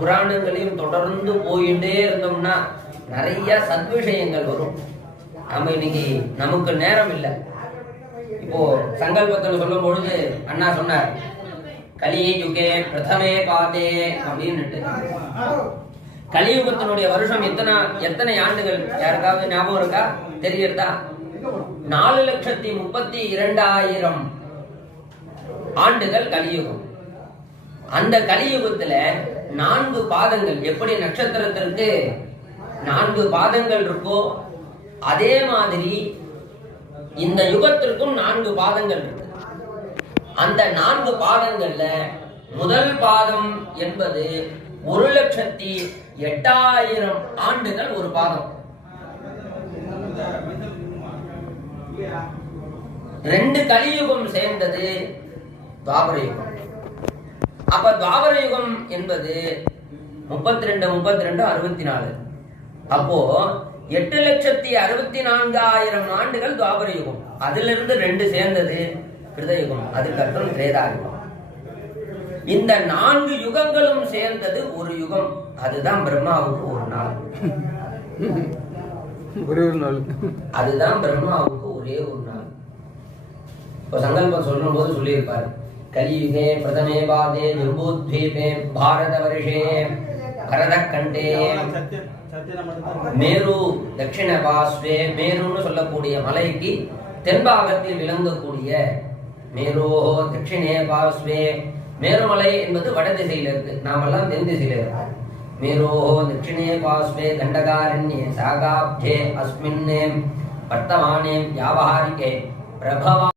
புராணங்களையும் தொடர்ந்து போயிட்டே இருந்தோம்னா நிறைய சத்விஷயங்கள் வரும். நம்ம இன்னைக்கு நமக்கு நேரம் இல்லை. இப்போ சங்கல்பத்தில் சொல்லும் பொழுது அண்ணா சொன்னார் கலியுகே பிரதமே பாதே அப்படின்னுட்டு. கலியுகத்தினுடைய வருஷம் எத்தனை எத்தனை ஆண்டுகள்? யாருக்காவது ஞாபகம் இருக்கா? தெரியறதா நாலு லட்சத்தி முப்பத்தி இரண்டாயிரம் ஆண்டுகள் கலியுகம். அந்த கலியுகத்துல நான்கு பாதங்கள். எப்படி நட்சத்திரத்திற்கு நான்கு பாதங்கள் இருக்கோ அதே மாதிரி இந்த யுகத்திற்கும் நான்கு பாதங்கள் இருக்கு. அந்த நான்கு பாதங்கள்ல முதல் பாதம் என்பது ஒரு லட்சத்தி எட்டாயிரம் ஆண்டுகள் ஒரு பாதம். ரெண்டு கலியுகம் சேர்ந்தது துவாபர யுகம் அப்ப துவாபர யுகம் என்பது முப்பத்தி ரெண்டு முப்பத்தி ரெண்டு அறுபத்தி நாலு அப்போ எட்டு லட்சத்தி அறுபத்தி நான்காயிரம் ஆண்டுகள் துவாபர யுகம் அதுல இருந்து ரெண்டு சேர்ந்தது கிருதயுகம். அதுக்கப்புறம் திரேதா யுகம் இந்த நான்கு யுகங்களும் சேர்ந்தது ஒரு யுகம். அதுதான் பிரம்மாவுக்கு ஒரு நாள். ஒரே ஒரு நாள். அதுதான் பிரம்மாவுக்கு ஒரே ஒரு நாள். இப்போ சங்கல்பம் சொல்லும் போது சொல்லியிருப்பார். கலியுகே பிரதமே பாதே ஜம்பூத்வீபே பாரத வருஷே பரதக்கண்டே மேரு தட்சிண பாஸ்வே மேருன்னு சொல்லக்கூடிய மலைக்கு தென்பாகத்தில் விளங்கக்கூடிய மேரோ தட்சிணே பாஸ்வே மேருமலை என்பது வட திசையில் இருக்கு. நாமெல்லாம் தென் திசையில் இருக்கோம். மேரோ தட்சிணே பாஸ்வே தண்டகாரண்யே சாகாப்தே அஸ்மின்னே வர்த்தமானே வியாபகாரிகே பிரபவா